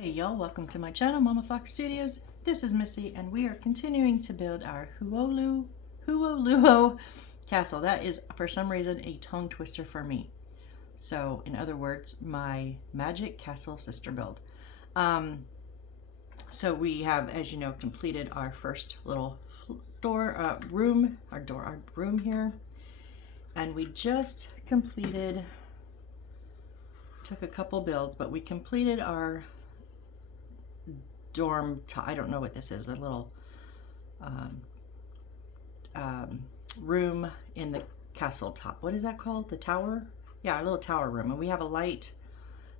Hey y'all, welcome to my channel, Mama Fox Studios. This is Missy and we are continuing to build our Huoluo Castle. That is, for some reason, a tongue twister for me. So, in other words, my magic castle sister build. So we have, as you know, completed our first little room here. And we just completed, took a couple builds, but we completed our dorm, I don't know what this is, a little room in the castle top. What is that called? The tower? Yeah, a little tower room. And we have a light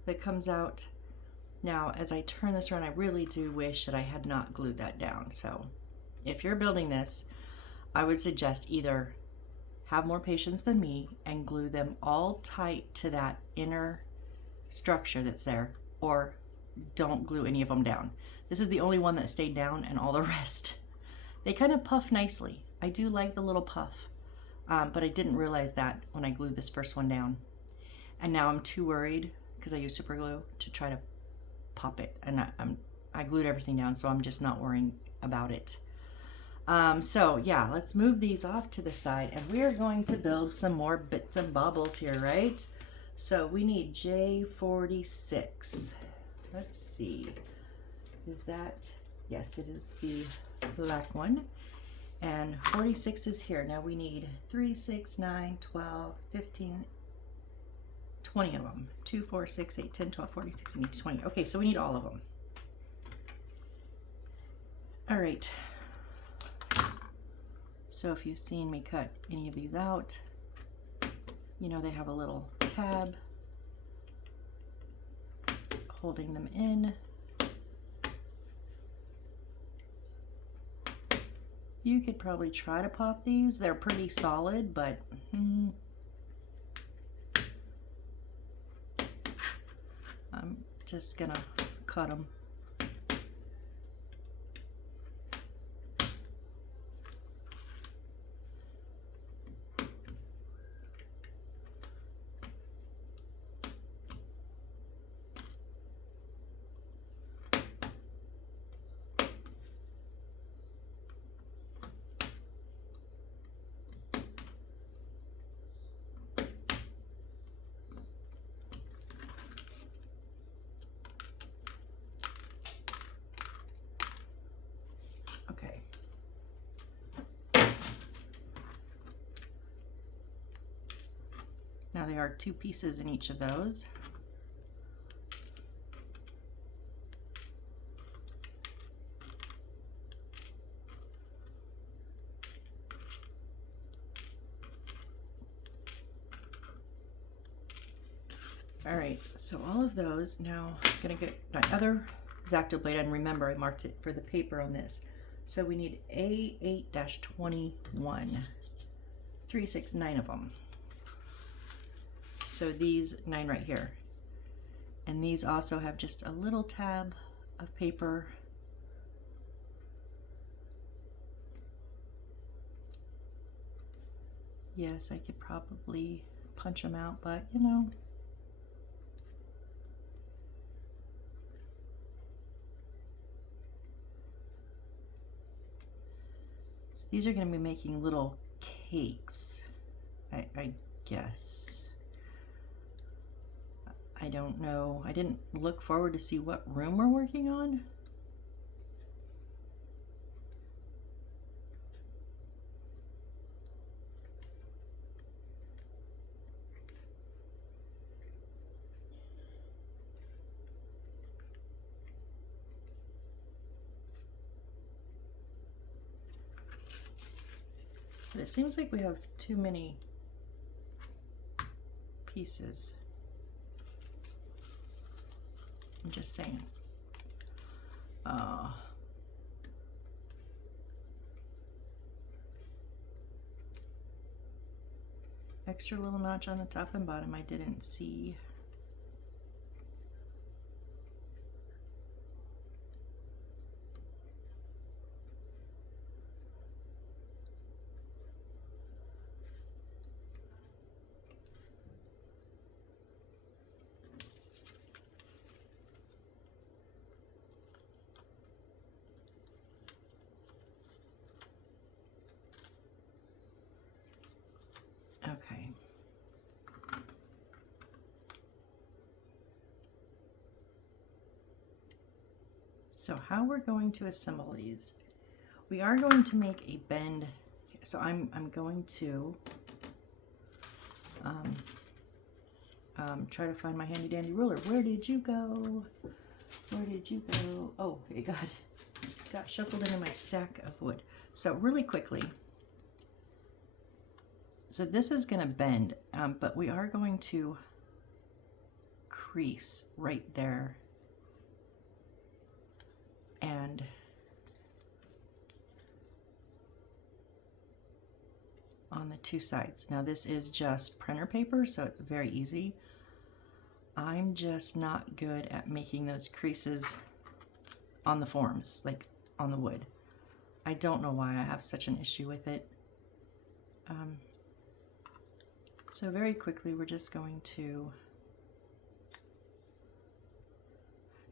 that comes out. Now, as I turn this around, I really do wish that I had not glued that down. So if you're building this, I would suggest either have more patience than me and glue them all tight to that inner structure that's there, or don't glue any of them down. This is the only one that stayed down, and all the rest, they kind of puff nicely. I do like the little puff, but I didn't realize that when I glued this first one down. And now I'm too worried, because I use super glue, to try to pop it. And I glued everything down, so I'm just not worrying about it. So yeah, let's move these off to the side, and we're going to build some more bits and bobbles here, right? So we need J46. Let's see, is that, yes, it is the black one. And 46 is here. Now we need 3, 6, 9, 12, 15, 20 of them. 2, 4, 6, 8, 10, 12, 46, I need 20. Okay, so we need all of them. All right. So if you've seen me cut any of these out, you know they have a little tab holding them in. You could probably try to pop these. They're pretty solid, but I'm just gonna cut them. Okay. Now there are 2 pieces in each of those. All right, so all of those, now I'm gonna get my other X-Acto blade, and remember I marked it for the paper on this. So we need A8-21, 3, 6, 9 of them. So these 9 right here. And these also have just a little tab of paper. Yes, I could probably punch them out, but you know. So these are going to be making little cakes, I guess. I don't know. I didn't look forward to see what room we're working on. But it seems like we have too many pieces. I'm just saying. Extra little notch on the top and bottom I didn't see. So how we're going to assemble these, we are going to make a bend. So I'm going to try to find my handy dandy ruler. Where did you go? Where did you go? Oh, it got shuffled into my stack of wood. So really quickly, so this is going to bend, but we are going to crease right there and on the two sides. Now this is just printer paper, so it's very easy. I'm just not good at making those creases on the forms, like on the wood. I don't know why I have such an issue with it. So very quickly, we're just going to,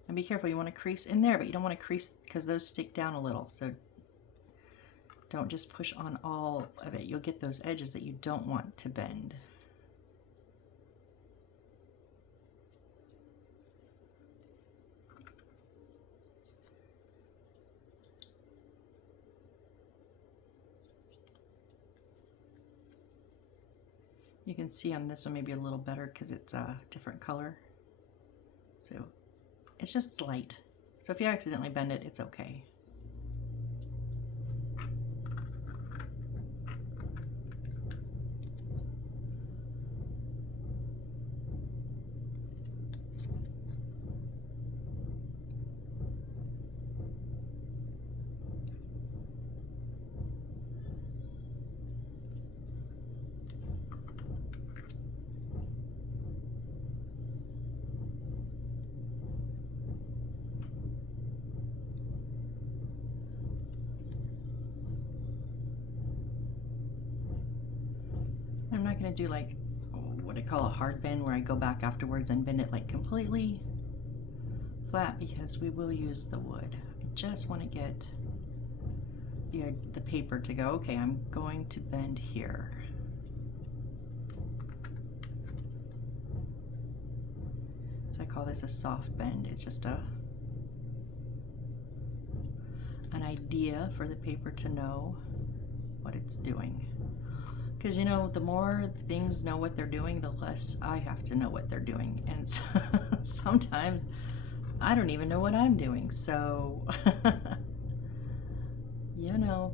and be careful, you want to crease in there, but you don't want to crease because those stick down a little. So don't just push on all of it. You'll get those edges that you don't want to bend. You can see on this one maybe a little better because it's a different color. So it's just slight. So if you accidentally bend it, it's okay. I'm not going to do like what I call a hard bend where I go back afterwards and bend it like completely flat because we will use the wood. I just want to get the paper to go, okay, I'm going to bend here. So I call this a soft bend. It's just an idea for the paper to know what it's doing. Because, you know, the more things know what they're doing, the less I have to know what they're doing. And so, sometimes I don't even know what I'm doing. So, you know.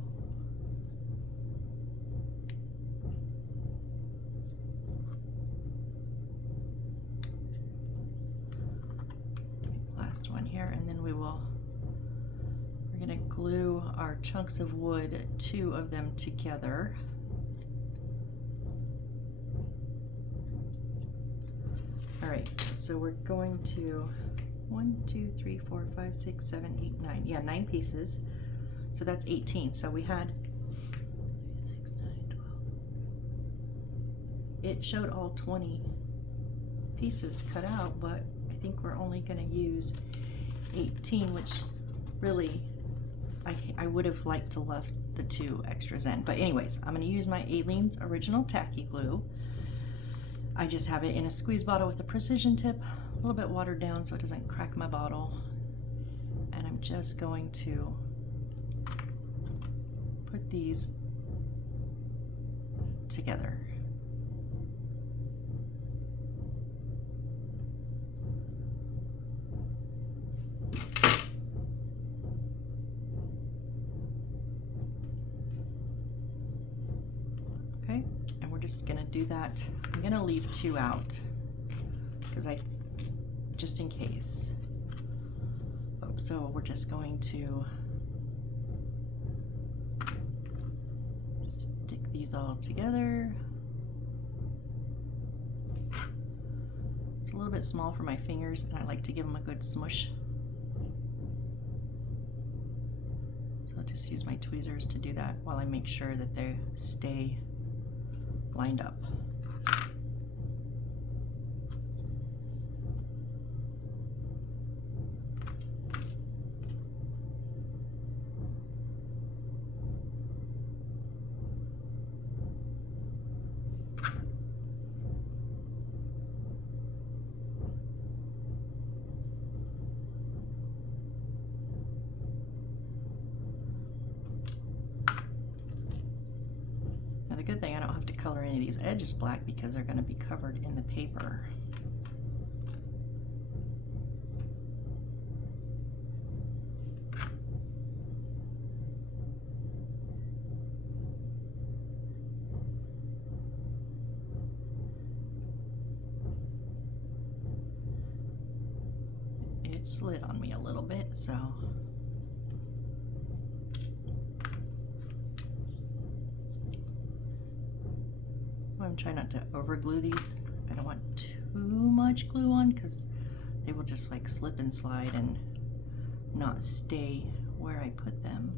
Last one here, and then we're going to glue our chunks of wood, 2 of them together. All right, so we're going to 1, 2, 3, 4, 5, 6, 7, 8, 9. Yeah, 9 pieces. So that's 18. So we had 6, 9, 12. It showed all 20 pieces cut out, but I think we're only going to use 18, which really I would have liked to left the 2 extras in. But anyways, I'm going to use my Aleene's Original Tacky Glue. I just have it in a squeeze bottle with a precision tip, a little bit watered down so it doesn't crack my bottle. And I'm just going to put these together. Okay, and we're just gonna do that. I'm gonna leave 2 out because just in case. So we're just going to stick these all together. It's a little bit small for my fingers and I like to give them a good smush. So I'll just use my tweezers to do that while I make sure that they stay lined up. have to color any of these edges black because they're going to be covered in the paper. It slid on me a little bit, so I'm trying not to over glue these. I don't want too much glue on because they will just like slip and slide and not stay where I put them.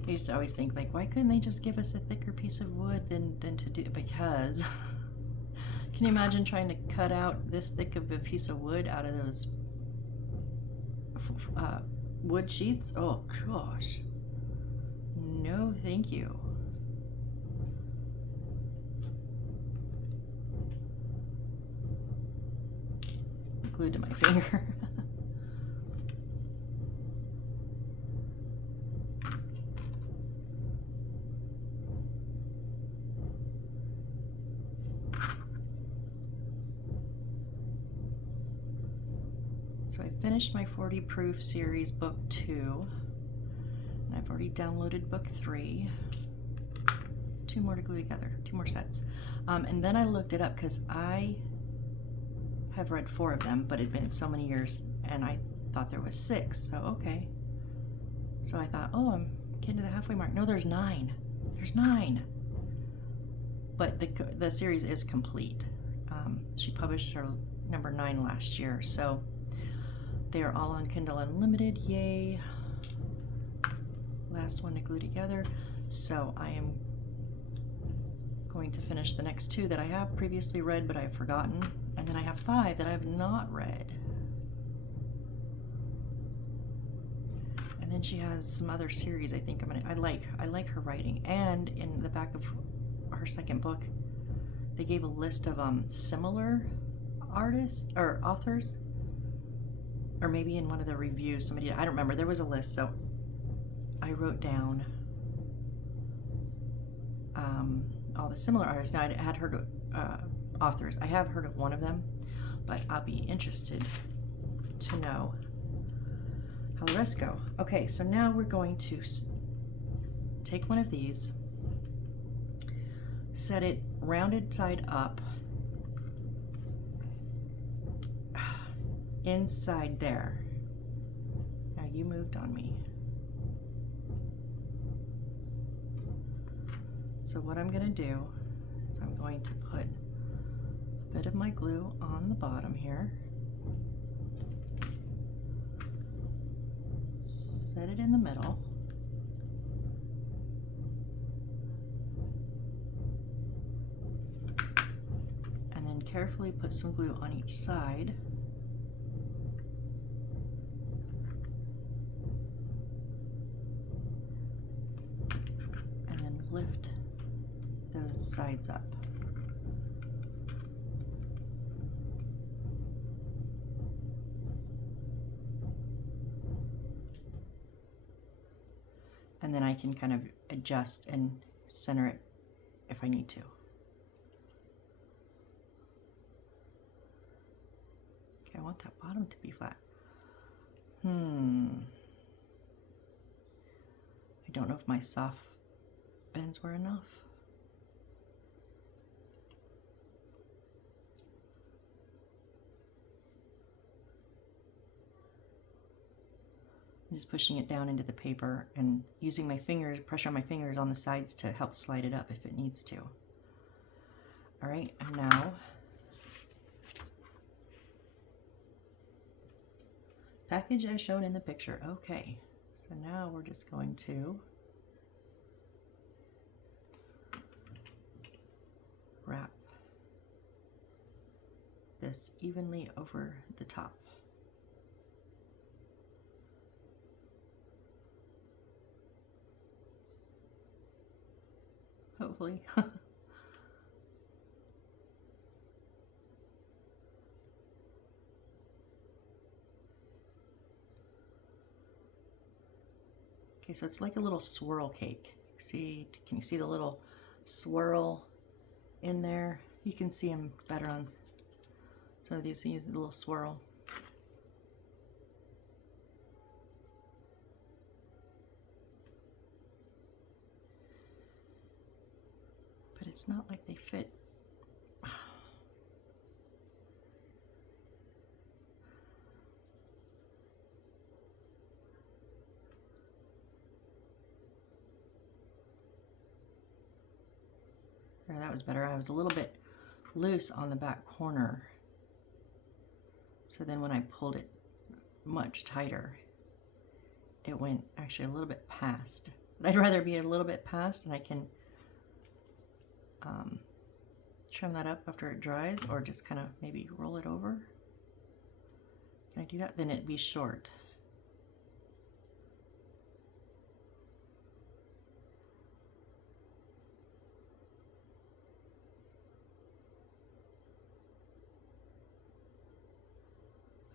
I used to always think, like, why couldn't they just give us a thicker piece of wood than to do, because can you imagine trying to cut out this thick of a piece of wood out of those wood sheets? Oh gosh, no thank you. Glued to my finger. So I finished my 40 proof series book 2, and I've already downloaded book 3. 2 more to glue together, 2 more sets. And then I looked it up because I have read 4 of them, but it had been so many years, and I thought there was 6, so okay. So I thought, oh, I'm getting to the halfway mark. No, there's 9. There's 9. But the series is complete. She published her number 9 last year, so they are all on Kindle Unlimited, yay. Last one to glue together. So I am going to finish the next 2 that I have previously read but I've forgotten, and then I have 5 that I have not read. And then she has some other series I think I like her writing, and in the back of her second book they gave a list of similar artists or authors. Or maybe in one of the reviews, somebody, I don't remember, there was a list, so I wrote down all the similar artists. Now, I had heard of authors. I have heard of one of them, but I'll be interested to know how the rest go. Okay, so now we're going to take one of these, set it rounded side up, inside there. Now you moved on me. So what I'm going to do is I'm going to put a bit of my glue on the bottom here, set it in the middle, and then carefully put some glue on each side. Lift those sides up. And then I can kind of adjust and center it if I need to. Okay, I want that bottom to be flat. I don't know if my soft bends were enough. I'm just pushing it down into the paper and using my fingers, pressure on my fingers on the sides to help slide it up if it needs to. All right, and now package as shown in the picture. Okay, so now we're just going to wrap this evenly over the top. Hopefully. Okay, so it's like a little swirl cake. See, can you see the little swirl in there? You can see them better on some of these, see the little swirl. But it's not like they fit. There, that was better. I was a little bit loose on the back corner. So then when I pulled it much tighter, it went actually a little bit past. But I'd rather be a little bit past, and I can trim that up after it dries, or just kind of maybe roll it over. Can I do that? Then it'd be short.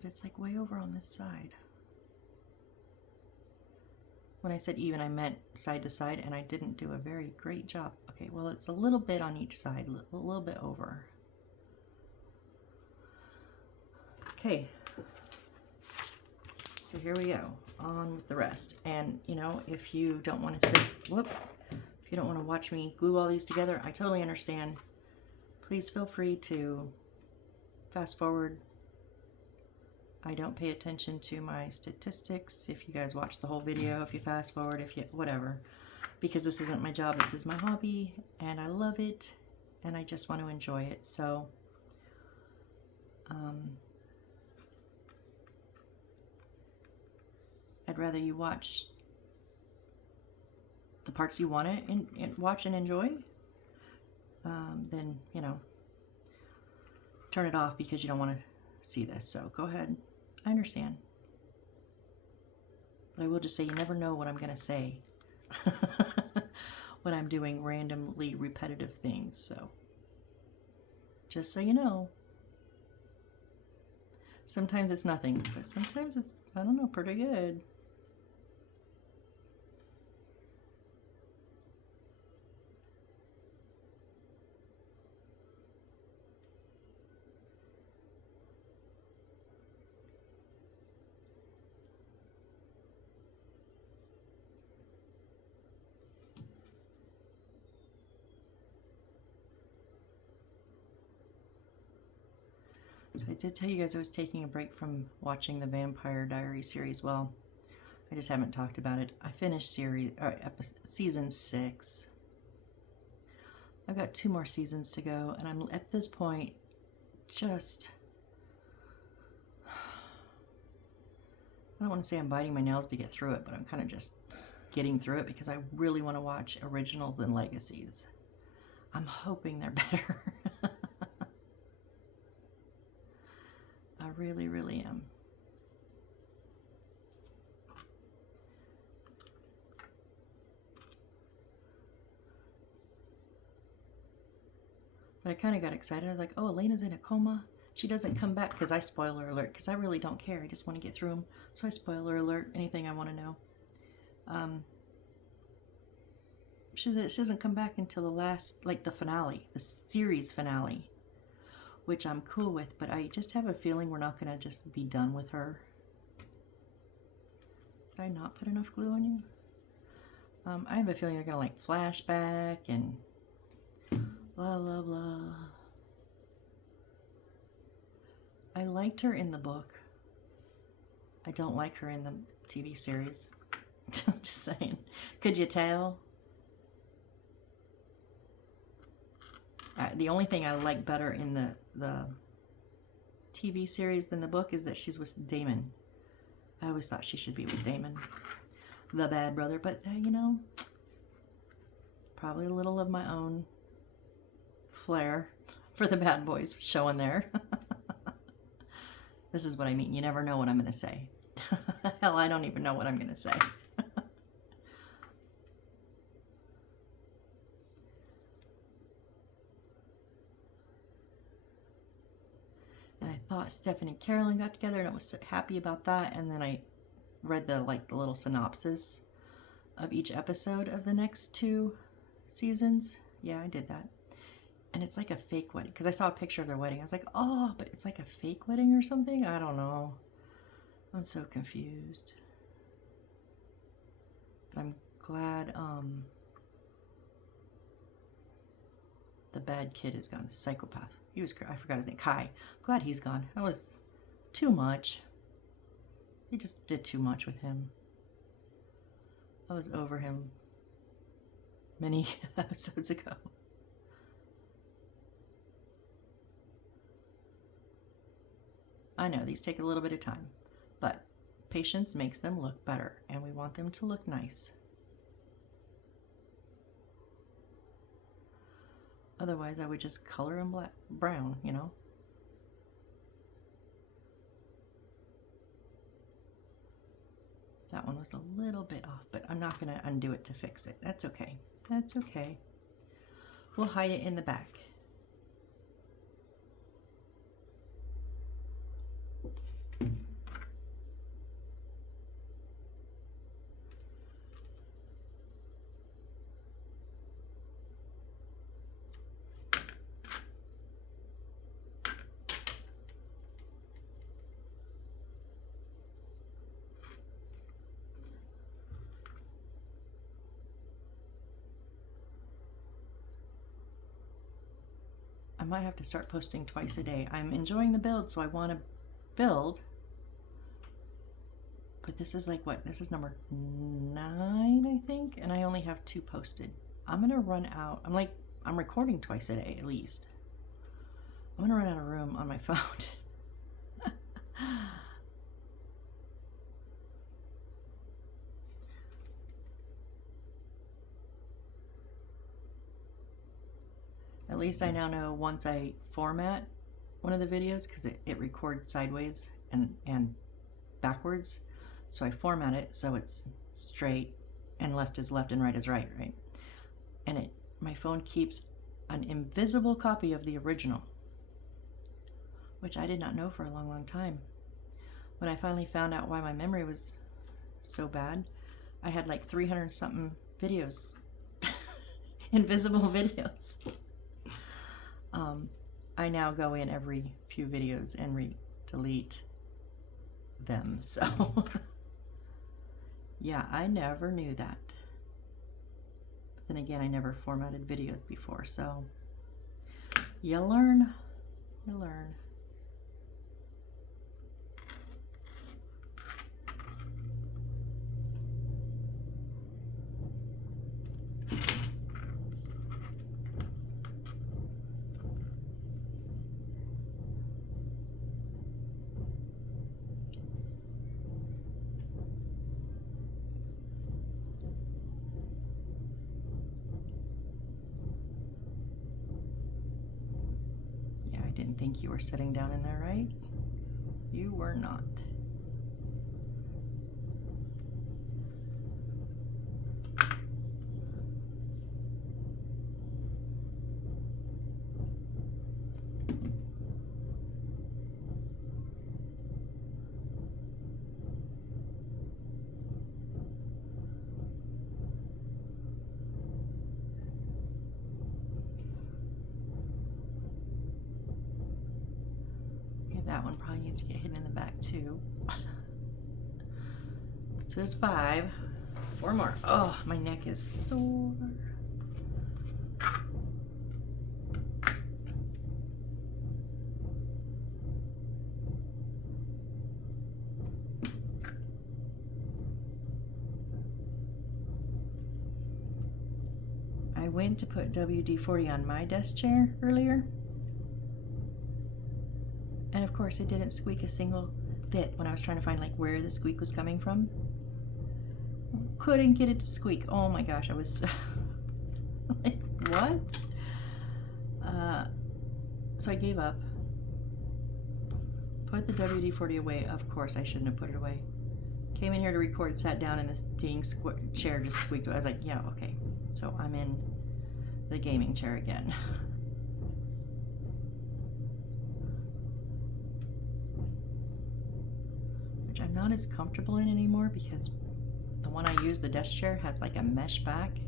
But it's like way over on this side. When I said even, I meant side to side, and I didn't do a very great job. Okay, well, it's a little bit on each side, a little bit over. Okay, so here we go, on with the rest. And you know, if you don't want to sit, if you don't want to watch me glue all these together, I totally understand. Please feel free to fast forward. I don't pay attention to my statistics. If you guys watch the whole video, if you fast forward, if you, whatever, because this isn't my job, this is my hobby, and I love it, and I just want to enjoy it. So, I'd rather you watch the parts you want to watch and enjoy, than, you know, turn it off because you don't want to see this. So go ahead. I understand. But I will just say, you never know what I'm going to say when I'm doing randomly repetitive things. So just so you know. Sometimes it's nothing, but sometimes it's, I don't know, pretty good. So I did tell you guys I was taking a break from watching the Vampire Diaries series. Well, I just haven't talked about it. I finished season 6. I've got 2 more seasons to go, and I'm at this point just, I don't want to say I'm biting my nails to get through it, but I'm kind of just getting through it because I really want to watch Originals and Legacies. I'm hoping they're better. I really, really am. But I kind of got excited. I was like, oh, Elena's in a coma. She doesn't come back, because I spoiler alert, because I really don't care. I just want to get through them. So I spoiler alert anything I want to know. She doesn't come back until the last, like the finale, the series finale, which I'm cool with, but I just have a feeling we're not going to just be done with her. Did I not put enough glue on you? I have a feeling they're going to like flashback and blah, blah, blah. I liked her in the book. I don't like her in the TV series. I'm just saying. Could you tell? The only thing I like better in the TV series than the book is that she's with Damon. I always thought she should be with Damon, the bad brother. But, you know, probably a little of my own flair for the bad boys showing there. This is what I mean. You never know what I'm going to say. Hell, I don't even know what I'm going to say. And I thought Stephen and Carolyn got together, and I was so happy about that. And then I read the little synopsis of each episode of the next 2 seasons. Yeah, I did that. And it's like a fake wedding, because I saw a picture of their wedding. I was like, oh, but it's like a fake wedding or something? I don't know. I'm so confused. But I'm glad the bad kid is gone. The psychopath. He was, I forgot his name. Kai. I'm glad he's gone. That was too much. He just did too much with him. I was over him many episodes ago. I know these take a little bit of time, but patience makes them look better, and we want them to look nice. Otherwise, I would just color them brown, you know. That one was a little bit off, but I'm not going to undo it to fix it. That's okay. That's okay. We'll hide it in the back. I might have to start posting twice a day. I'm enjoying the build, so I want to build. But this is like what? This is number 9, I think, and I only have 2 posted. I'm gonna run out. I'm recording twice a day at least. I'm gonna run out of room on my phone. At least I now know once I format one of the videos, because it records sideways and backwards. So I format it so it's straight and left is left and right is right, right? And my phone keeps an invisible copy of the original, which I did not know for a long, long time. When I finally found out why my memory was so bad, I had like 300 something videos, invisible videos. I now go in every few videos and delete them, so yeah, I never knew that. But then again, I never formatted videos before, so you learn, you learn. Didn't think you were sitting down in there, right? You were not. That one probably needs to get hidden in the back too. So there's 5. 4 more. Oh, my neck is sore. I went to put WD-40 on my desk chair earlier. And of course it didn't squeak a single bit when I was trying to find like where the squeak was coming from. Couldn't get it to squeak. Oh my gosh, I was like, what? So I gave up. Put the WD-40 away. Of course I shouldn't have put it away. Came in here to record, sat down, and this dang chair just squeaked. I was like, yeah, okay. So I'm in the gaming chair again. I'm not as comfortable in anymore because the one I use, the desk chair, has like a mesh back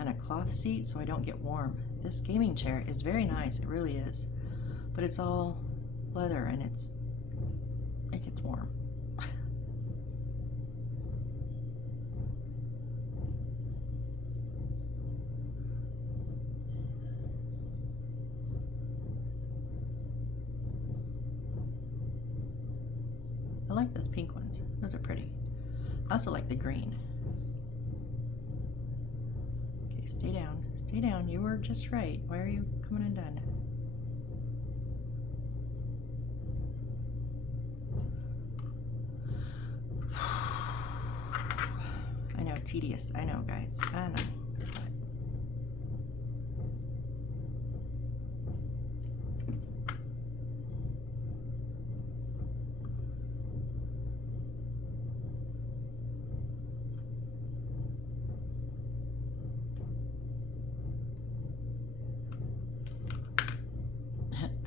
and a cloth seat so I don't get warm. This gaming chair is very nice, it really is, but it's all leather and it gets warm. I like those pink ones. Those are pretty. I also like the green. Okay, stay down. Stay down. You were just right. Why are you coming undone? I know, tedious. I know, guys. I know.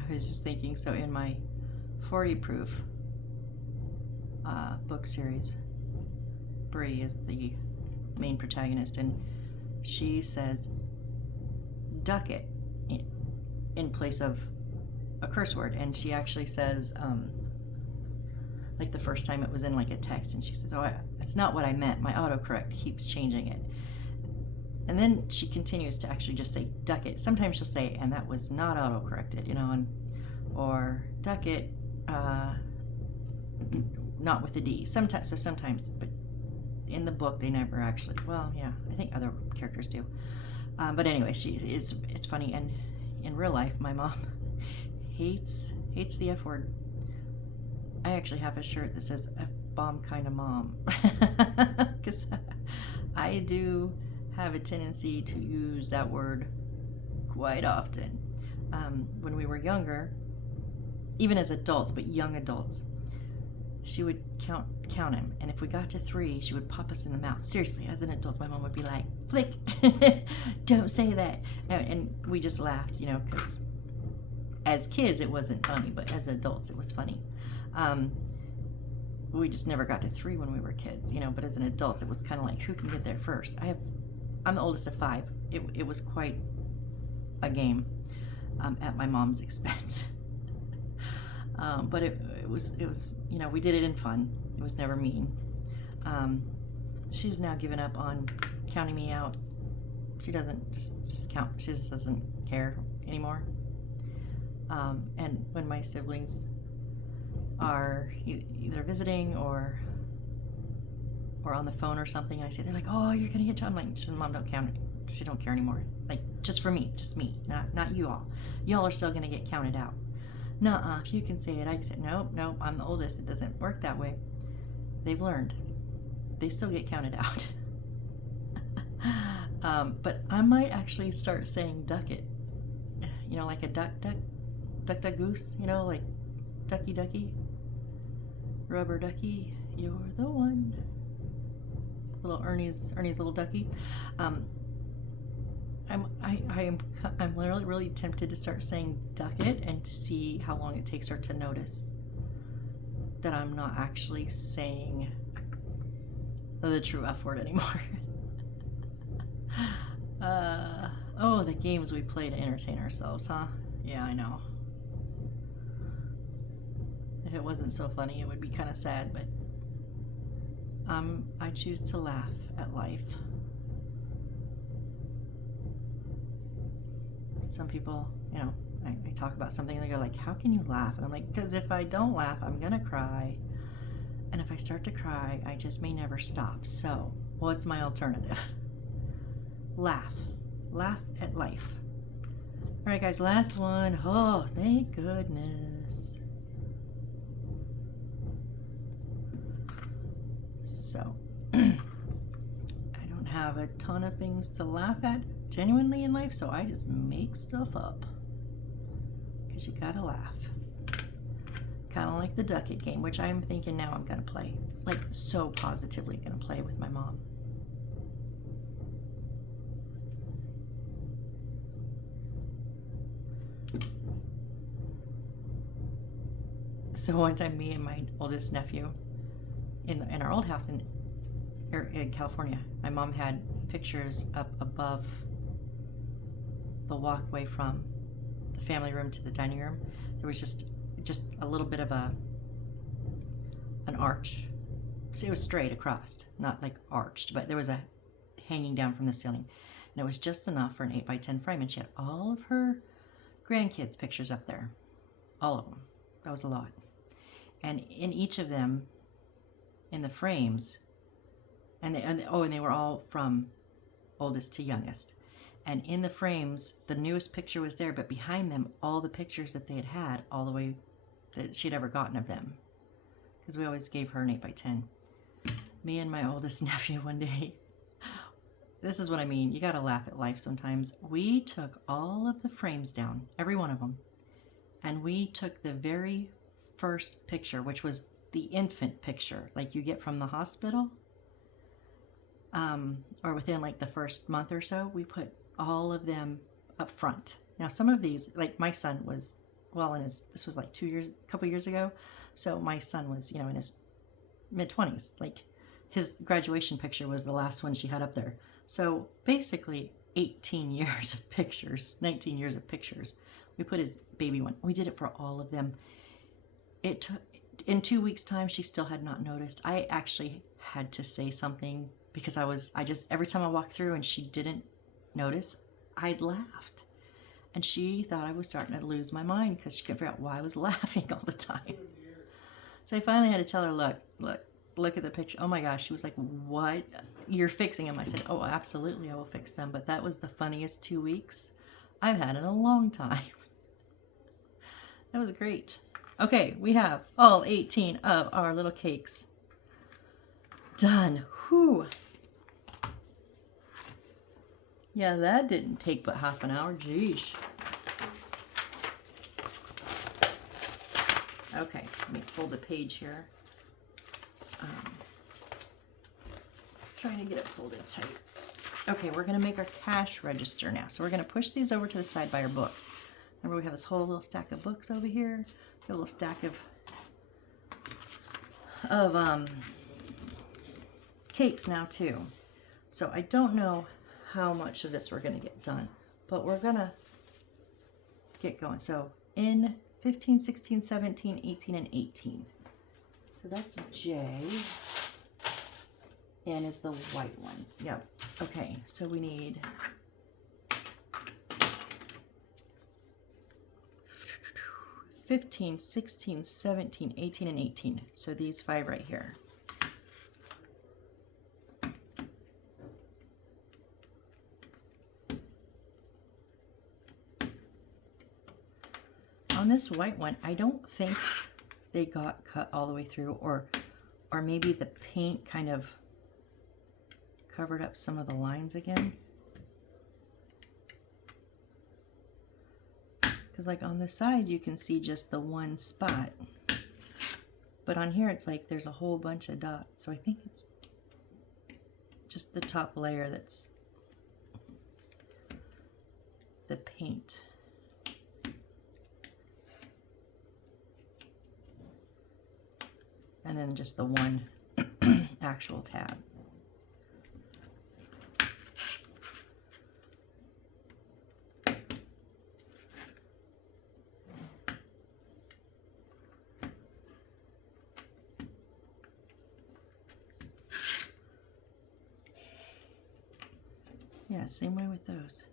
I was just thinking, so in my 40 proof book series, Bree is the main protagonist, and she says duck it in place of a curse word, and she actually says like the first time it was in like a text, and she says, oh, that's not what I meant, my autocorrect keeps changing it. And then she continues to actually just say duck it. Sometimes she'll say, and that was not auto-corrected, you know, and or duck it, not with a D. Sometimes, but in the book they never actually. Well, yeah, I think other characters do. But anyway, it's funny. And in real life, my mom hates the F word. I actually have a shirt that says F-bomb kind of mom, because I do have a tendency to use that word quite often. When we were younger, even as adults, but young adults, she would count him, and if we got to 3, she would pop us in the mouth. Seriously, as an adult, my mom would be like, "Flick, don't say that," and we just laughed, you know, because as kids it wasn't funny, but as adults it was funny. We just never got to 3 when we were kids, you know, but as an adult it was kind of like, who can get there first? I'm the oldest of 5. It was quite a game at my mom's expense. But it was, you know, we did it in fun. It was never mean. She's now given up on counting me out. She doesn't just count. She just doesn't care anymore. And when my siblings are either visiting or on the phone or something, and I say, they're like, "Oh, you're gonna get John." I'm like, "Mom, don't count. She don't care anymore. Like, just for me, just me, not you all. Y'all are still gonna get counted out." Nuh-uh, if you can say it, I can say it. Nope, I'm the oldest. It doesn't work that way. They've learned. They still get counted out. But I might actually start saying duck it. You know, like a duck goose, you know, like ducky ducky, rubber ducky, you're the one. Little Ernie's little ducky. I'm really tempted to start saying duck it and see how long it takes her to notice that I'm not actually saying the true F word anymore. Oh, the games we play to entertain ourselves, huh? Yeah, I know. If it wasn't so funny, it would be kind of sad, but I choose to laugh at life. Some people, you know, I talk about something and they go like, "How can you laugh?" And I'm like, because if I don't laugh, I'm gonna cry. And if I start to cry, I just may never stop. So, what's my alternative? Laugh. Laugh at life. All right, guys, last one. Oh, thank goodness. So, I don't have a ton of things to laugh at genuinely in life, so I just make stuff up. Because you gotta laugh. Kind of like the duck it game, which I'm thinking now I'm gonna play. Like, so positively gonna play with my mom. So one time, me and my oldest nephew in our old house in in California. My mom had pictures up above the walkway from the family room to the dining room. There was just a little bit of an arch. So it was straight across, not like arched, but there was a hanging down from the ceiling. And it was just enough for an 8x10 frame. And she had all of her grandkids' pictures up there. All of them. That was a lot. And in each of them, in the frames, and they were all from oldest to youngest. And in the frames, the newest picture was there, but behind them, all the pictures that they had all the way that she'd ever gotten of them. Because we always gave her an 8x10. Me and my oldest nephew one day, this is what I mean, you gotta laugh at life sometimes. We took all of the frames down, every one of them, and we took the very first picture, which was the infant picture, like you get from the hospital, or within like the first month or so. We put all of them up front. Now some of these, like my son was, well, this was like a couple years ago, so my son was, in his mid-20s. Like his graduation picture was the last one she had up there. So basically 18 years of pictures, 19 years of pictures. We put his baby one. We did it for all of them. It took, in 2 weeks' time, she still had not noticed. I actually had to say something because every time I walked through and she didn't notice, I'd laughed. And she thought I was starting to lose my mind because she couldn't figure out why I was laughing all the time. So I finally had to tell her, look at the picture. Oh my gosh. She was like, what? You're fixing them. I said, oh, absolutely, I will fix them. But that was the funniest 2 weeks I've had in a long time. That was great. Okay, we have all 18 of our little cakes done. Whew. Yeah, that didn't take but half an hour. Geesh. Okay, let me fold the page here. Trying to get it folded tight. Okay, we're going to make our cash register now. So we're going to push these over to the side by our books. Remember, we have this whole little stack of books over here. We have a little stack of cakes now too. So I don't know how much of this we're going to get done, but we're going to get going. So in 15, 16, 17, 18, and 18. So that's J. N is the white ones. Yep. Okay, so we need 15, 16, 17, 18, and 18. So these 5 right here. On this white one, I don't think they got cut all the way through, or maybe the paint kind of covered up some of the lines again. Because like on the side, you can see just the one spot. But on here, it's like there's a whole bunch of dots. So I think it's just the top layer that's the paint. And then just the one actual tab. Yeah, same way with those.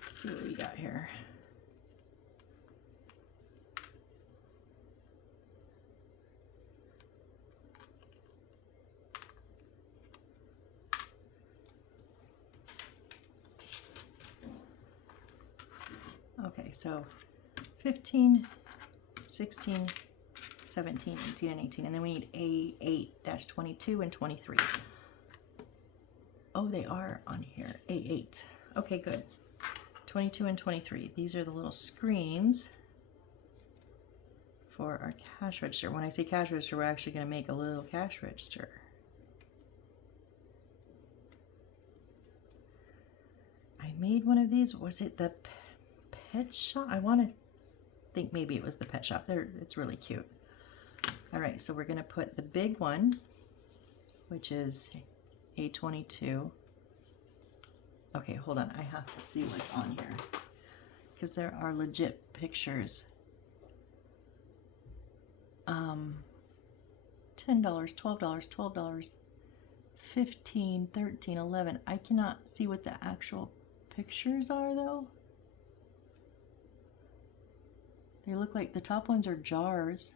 Let's see what we got here. Okay, so 15, 16, 17, 18, and 18. And then we need A8-22 and 23. Oh, they are on here. A8. Okay, good. 22 and 23. These are the little screens for our cash register. When I say cash register, we're actually going to make a little cash register. I made one of these. Was it the pet shop? I want to think maybe it was the pet shop. There, it's really cute. All right, so we're going to put the big one, which is A22. Okay, hold on. I have to see what's on here because there are legit pictures. $10, $12, $12, $15, $13, $11. I cannot see what the actual pictures are though. They look like the top ones are jars.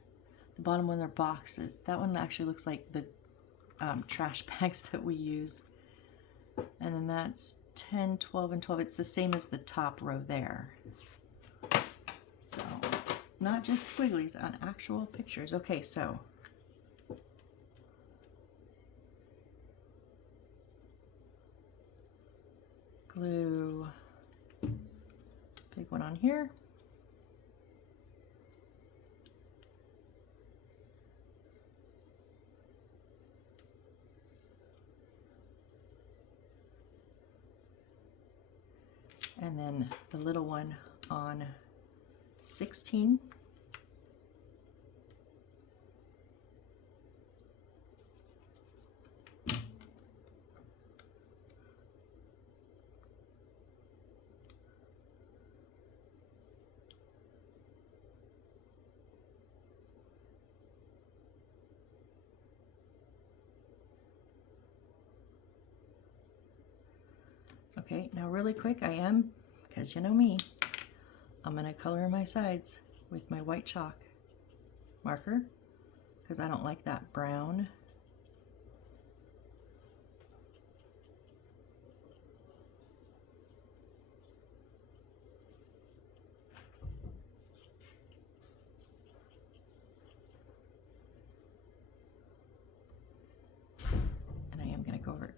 The bottom ones are boxes. That one actually looks like the trash bags that we use. And then that's 10, 12, and 12. It's the same as the top row there. So, not just squigglies on actual pictures. Okay, so glue big one on here. And then the little one on 16. Okay, now really quick, because you know me, I'm going to color my sides with my white chalk marker because I don't like that brown. And I am going to go over it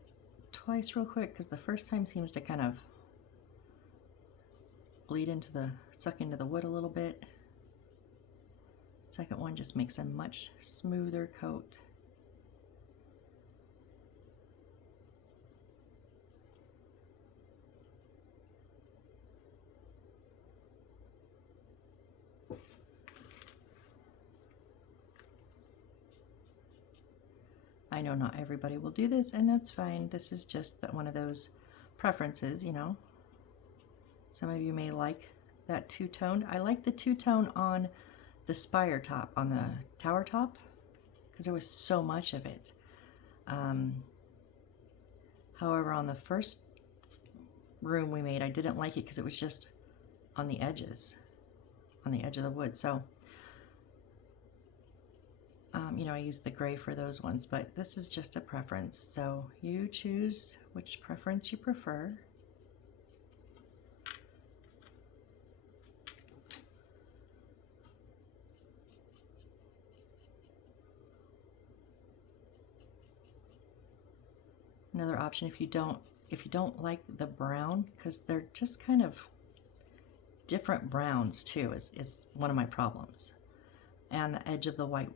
twice real quick because the first time seems to kind of suck into the wood a little bit. Second one just makes a much smoother coat. I know not everybody will do this, and that's fine. This is just one of those preferences, you know. Some of you may like that two-tone. I like the two-tone on the spire top, on the tower top, because there was so much of it. However, on the first room we made, I didn't like it because it was just on the edges, on the edge of the wood. So, you know, I used the gray for those ones, but this is just a preference. So you choose which preference you prefer. Another option, if you don't like the brown, because they're just kind of different browns too, is one of my problems. And the edge of the white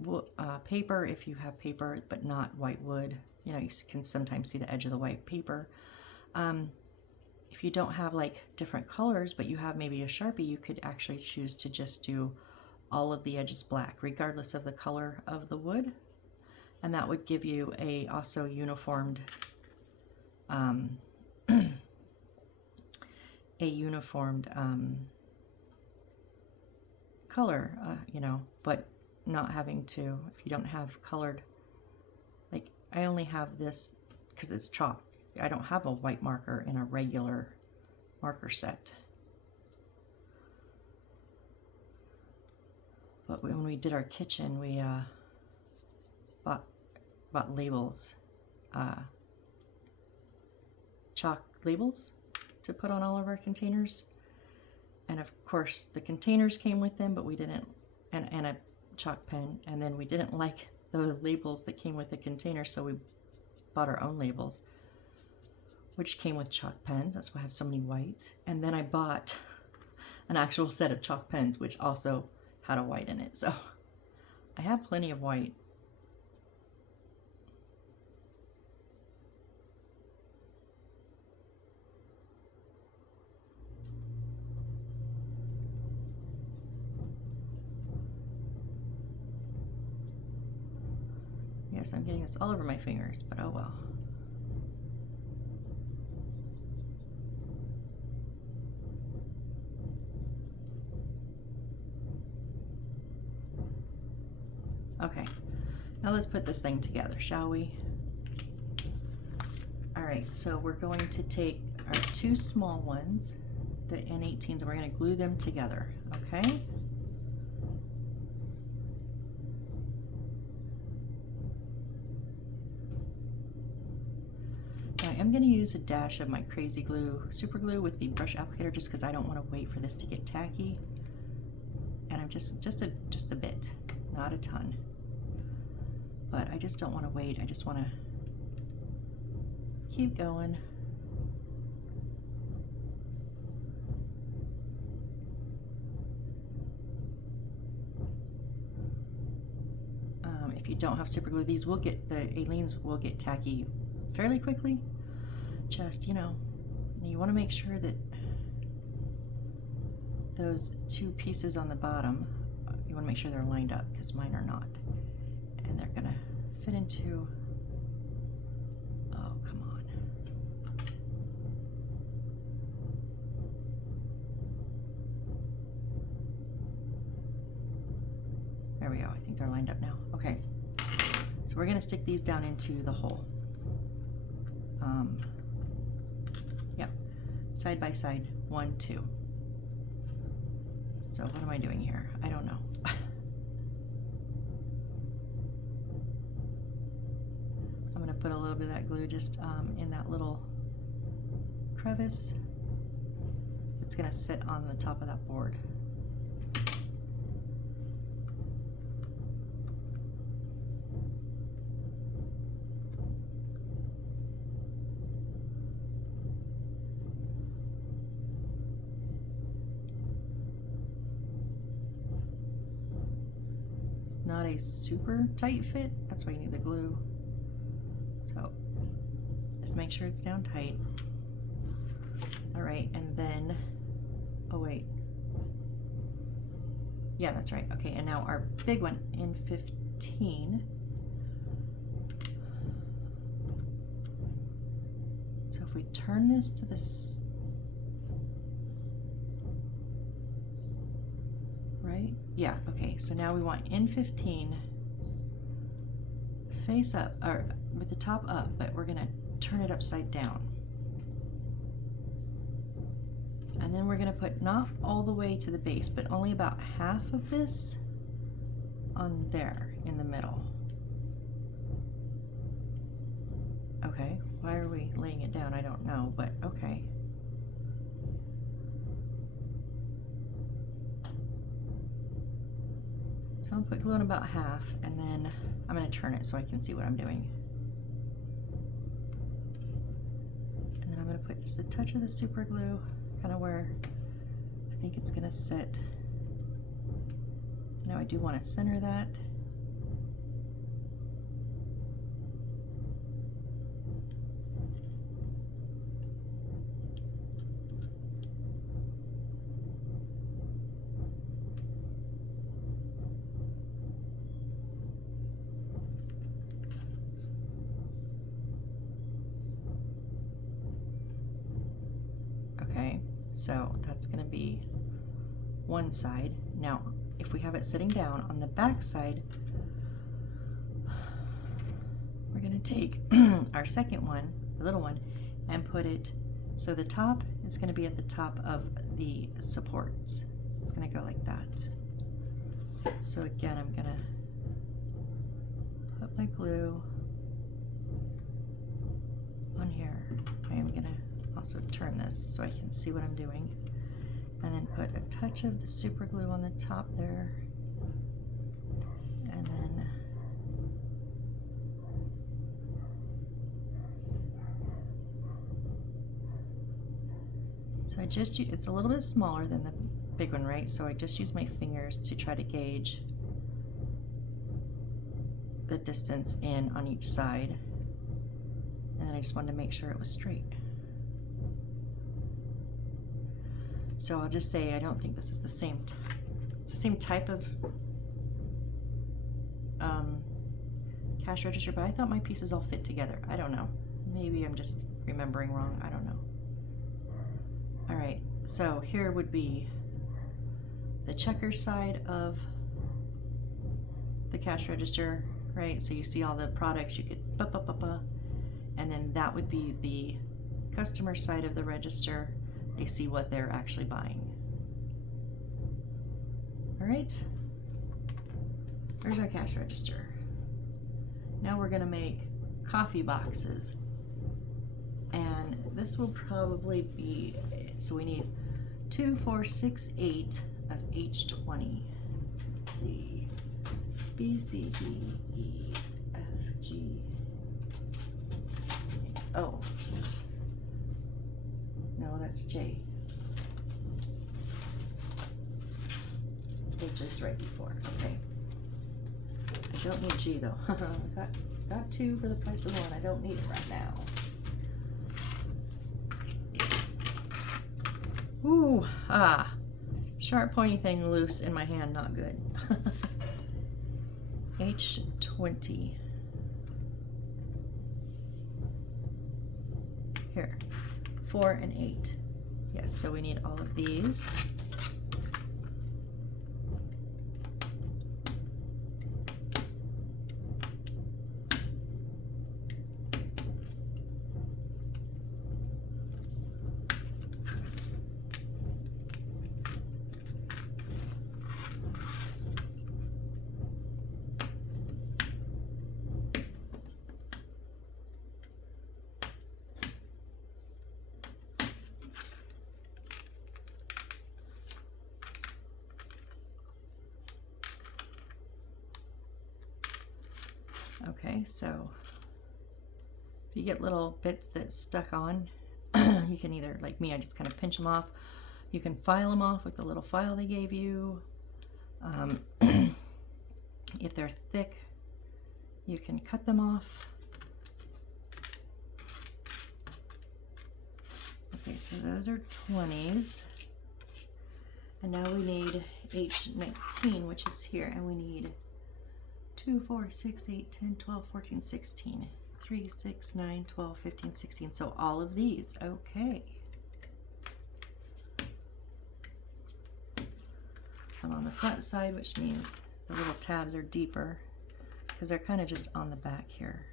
paper, if you have paper but not white wood, you know, you can sometimes see the edge of the white paper. If you don't have like different colors, but you have maybe a Sharpie, you could actually choose to just do all of the edges black, regardless of the color of the wood. And that would give you a also uniformed color, you know, but not having to, if you don't have colored, like I only have this because it's chalk. I don't have a white marker in a regular marker set. But when we did our kitchen, we bought labels, chalk labels to put on all of our containers. And of course the containers came with them, but we didn't, and a chalk pen, and then we didn't like the labels that came with the container, so we bought our own labels, which came with chalk pens. That's why I have so many white. And then I bought an actual set of chalk pens, which also had a white in it. So I have plenty of white. guess I'm getting this all over my fingers, but oh well. Okay, now let's put this thing together, shall we? All right, so we're going to take our two small ones, the N18s, and we're going to glue them together, okay? Now I'm going to use a dash of my Crazy Glue super glue with the brush applicator just because I don't want to wait for this to get tacky. And I'm just a bit, not a ton. But I just don't want to wait. I just want to keep going. If you don't have super glue, these will get, the Aleenes will get tacky fairly quickly. Just, you know, you want to make sure that those two pieces on the bottom, you want to make sure they're lined up because mine are not. And they're gonna fit into, oh, come on. There we go, I think they're lined up now. Okay, so we're gonna stick these down into the hole. Yep, side by side, 1, 2. So what am I doing here? I don't know. I'm gonna put a little bit of that glue just in that little crevice. It's gonna sit on the top of that board. It's not a super tight fit, that's why you need the glue. So just make sure it's down tight. All right, and then, oh wait. Yeah, that's right. Okay, and now our big one in 15. So if we turn this to this, right? Yeah, okay, so now we want in 15 face up, or with the top up, but we're gonna turn it upside down. And then we're gonna put not all the way to the base, but only about half of this on there in the middle. Okay, why are we laying it down? I don't know, but okay. So I'm gonna put glue in about half, and then I'm gonna turn it so I can see what I'm doing. And then I'm gonna put just a touch of the super glue, kind of where I think it's gonna sit. Now I do want to center that. Okay, so that's going to be one side. Now, if we have it sitting down on the back side, we're going to take our second one, the little one, and put it, so the top is going to be at the top of the supports. It's going to go like that. So again, I'm going to put my glue on here. I am going to also turn this so I can see what I'm doing, and then put a touch of the super glue on the top there, and then so I just use, it's a little bit smaller than the big one, right? So I just use my fingers to try to gauge the distance in on each side, and then I just wanted to make sure it was straight. So I'll just say I don't think this is the same. It's the same type of cash register, but I thought my pieces all fit together. I don't know. Maybe I'm just remembering wrong. I don't know. All right, so here would be the checker side of the cash register, right? So you see all the products you could and then that would be the customer side of the register. They see what they're actually buying. All right, there's our cash register. Now we're gonna make coffee boxes. And this will probably be, so we need 2, 4, 6, 8 of H20. Let's see, B, C, D, E, F, G, oh, no, that's J. H is right before, okay. I don't need G though. got 2 for the price of 1. I don't need it right now. Ooh, sharp pointy thing loose in my hand, not good. H20. Here, 4 and 8. Yes, so we need all of these. Okay, so if you get little bits that stuck on, you can either, like me, I just kind of pinch them off. You can file them off with the little file they gave you. If they're thick, you can cut them off. Okay, so those are 20s. And now we need H19, which is here, and we need 2, 4, 6, 8, 10, 12, 14, 16. 3, 6, 9, 12, 15, 16. So all of these, okay. I'm on the front side, which means the little tabs are deeper because they're kind of just on the back here.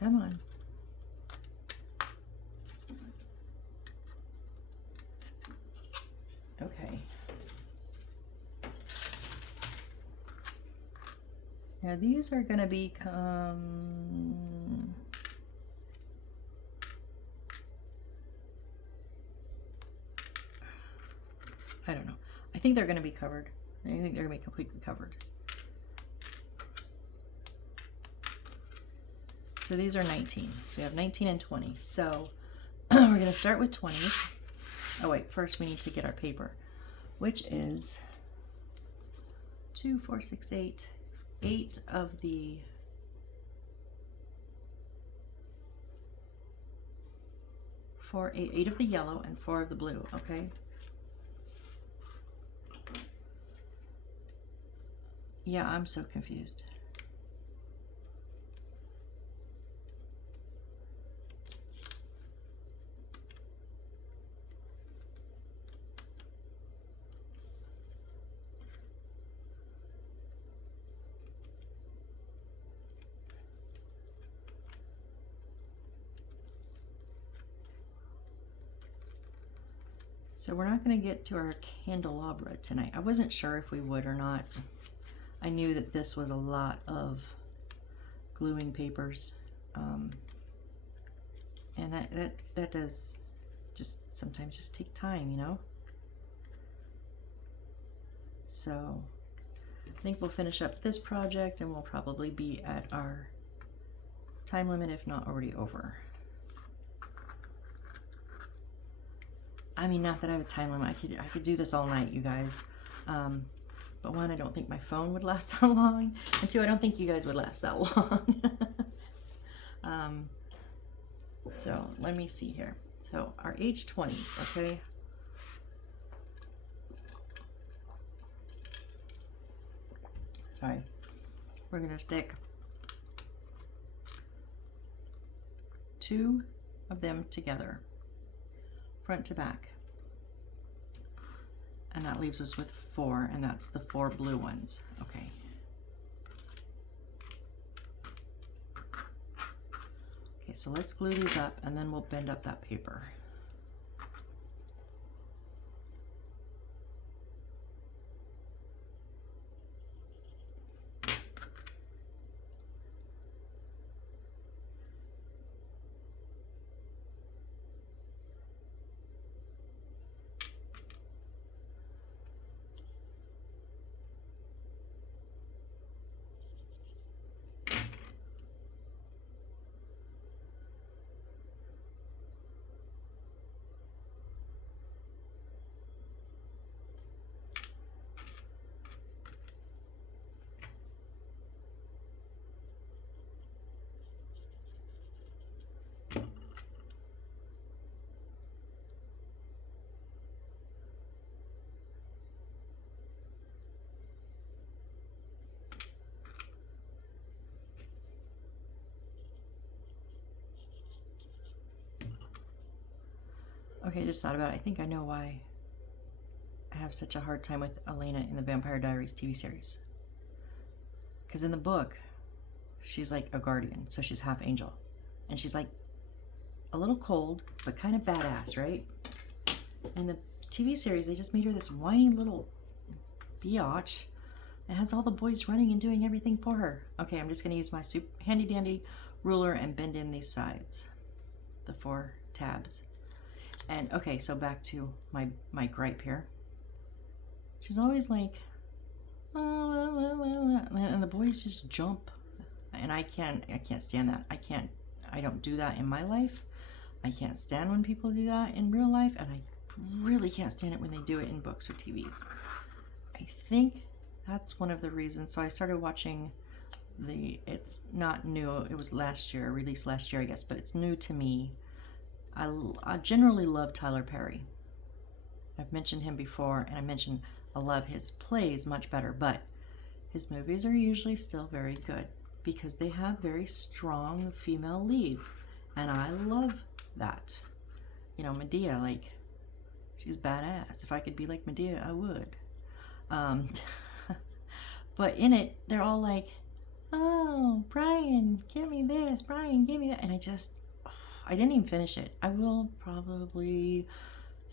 Come on. Okay. Now these are going to become I don't know. I think they're going to be covered. I think they're going to be completely covered. So these are 19. So we have 19 and 20. So we're going to start with 20s. Oh wait, first we need to get our paper, which is 2, 4, 6, 8. 8 of the eight of the yellow and 4 of the blue, okay? Yeah, I'm so confused. So we're not going to get to our candelabra tonight. I wasn't sure if we would or not. I knew that this was a lot of gluing papers. And that does just sometimes just take time, you know? So I think we'll finish up this project and we'll probably be at our time limit, if not already over. I mean, not that I have a time limit. I could do this all night, you guys. But one, I don't think my phone would last that long. And two, I don't think you guys would last that long. So let me see here. So our H20s, okay? Sorry. We're gonna stick 2 of them together, front to back. And that leaves us with 4, and that's the 4 blue ones. Okay. Okay, so let's glue these up and then we'll bend up that paper. Okay, I just thought about it. I think I know why I have such a hard time with Elena in the Vampire Diaries TV series. Because in the book, she's like a guardian, so she's half angel. And she's like a little cold, but kind of badass, right? In the TV series, they just made her this whiny little biatch that has all the boys running and doing everything for her. Okay, I'm just going to use my handy dandy ruler and bend in these sides, the 4 tabs. And okay, so back to my gripe here. She's always like, oh, and the boys just jump, and I can't stand that. I don't do that in my life. I can't stand when people do that in real life, and I really can't stand it when they do it in books or TVs. I think that's one of the reasons. So I started watching it's not new, it was last year, released last year, I guess, but it's new to me. I generally love Tyler Perry. I've mentioned him before, and I love his plays much better, but his movies are usually still very good because they have very strong female leads, and I love that. You know, Medea, like, she's badass. If I could be like Medea, I would. But in it, they're all like, oh, Brian, give me this, Brian, give me that, and I didn't even finish it. I will probably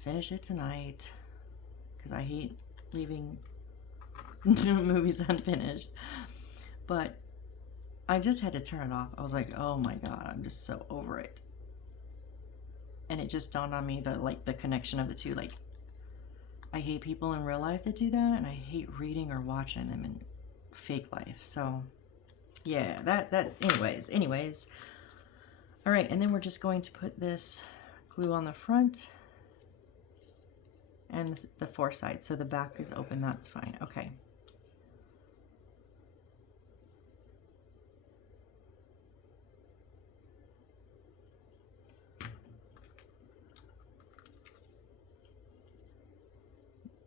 finish it tonight because I hate leaving movies unfinished. But I just had to turn it off. I was like, oh my God, I'm just so over it. And it just dawned on me that, like, the connection of the two. Like, I hate people in real life that do that, and I hate reading or watching them in fake life. So yeah, anyways. All right, and then we're just going to put this glue on the front and the 4 sides. So the back is open, that's fine. Okay.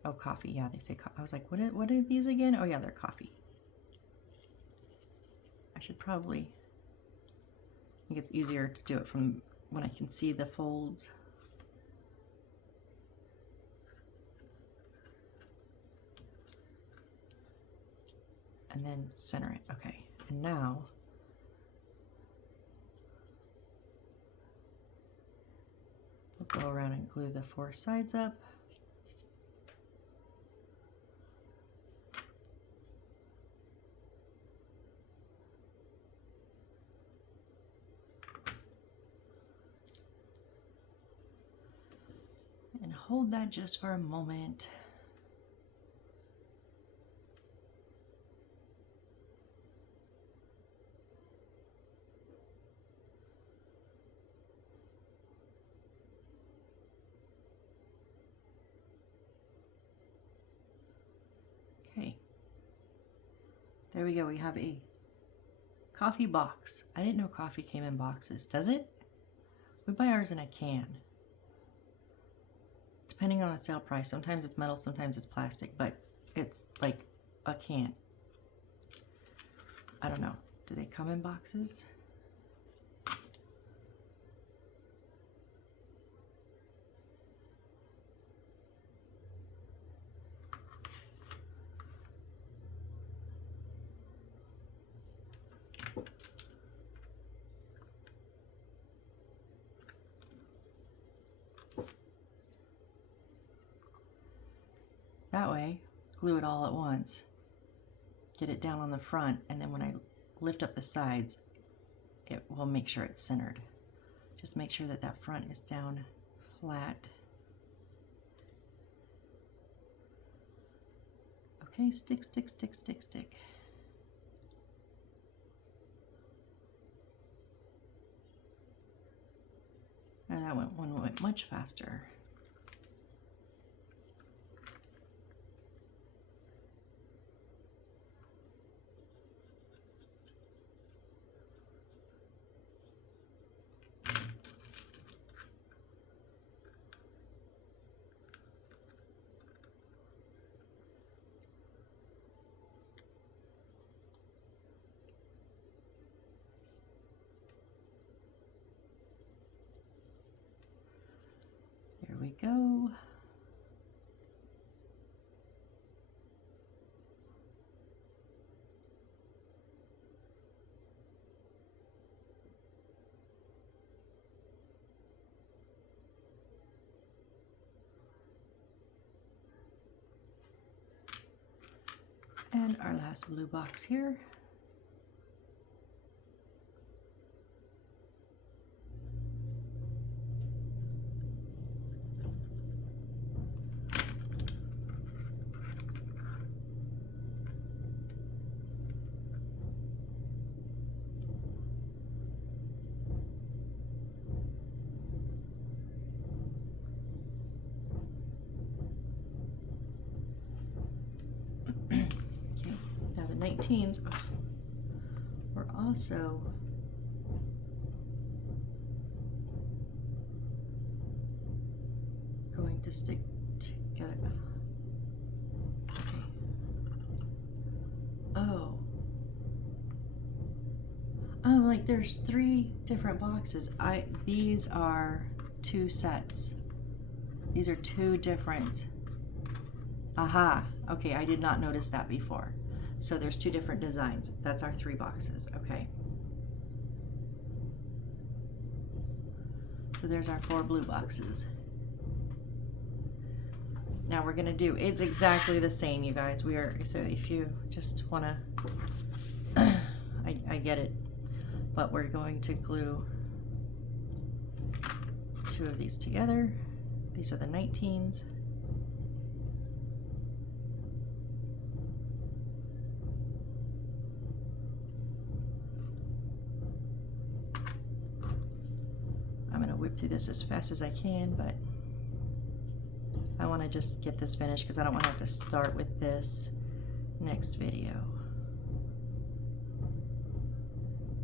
Oh, coffee. Yeah, they say coffee. I was like, what are these again? Oh yeah, they're coffee. I should probably, I think it's easier to do it from when I can see the folds. And then center it. Okay. And now we'll go around and glue the 4 sides up. And hold that just for a moment. There we go. We have a coffee box. I didn't know coffee came in boxes. Does it? We buy ours in a can. Depending on the sale price. Sometimes it's metal, sometimes it's plastic, but it's like a can. I don't know. Do they come in boxes? That way, glue it all at once, get it down on the front, and then when I lift up the sides, it will make sure it's centered. Just make sure that that front is down flat. Okay, stick, stick, stick, stick, stick. And that one went much faster. There we go. And our last blue box here. Now the 19s, we're also going to stick together. Okay. Oh. Like there's 3 different boxes. These are 2 sets. These are 2 different. Aha. Okay, I did not notice that before. So there's 2 different designs. That's our 3 boxes. Okay. So there's our 4 blue boxes. Now we're gonna do, it's exactly the same, you guys. So if you just wanna, I get it, but we're going to glue 2 of these together. These are the 19s. I'm gonna whip through this as fast as I can, but I want to just get this finished because I don't want to have to start with this next video.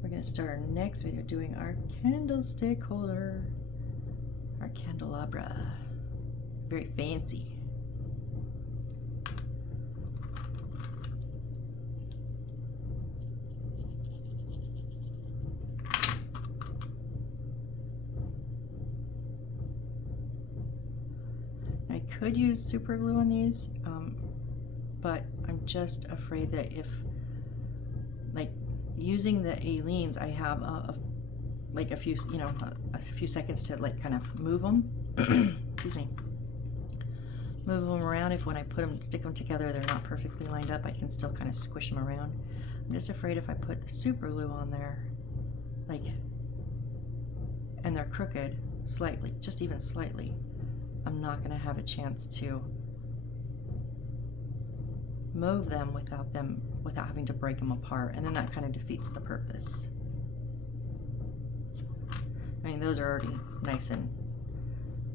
We're going to start our next video doing our candlestick holder, our candelabra. Very fancy. I could use super glue on these, but I'm just afraid that if, like, using the Aleenes, I have like a few, a few seconds to like kind of move them. Excuse me. Move them around. If when I stick them together, they're not perfectly lined up, I can still kind of squish them around. I'm just afraid if I put the super glue on there, like, and they're crooked slightly, just even slightly, I'm not going to have a chance to move them without having to break them apart, and then that kind of defeats the purpose. I mean, those are already nice and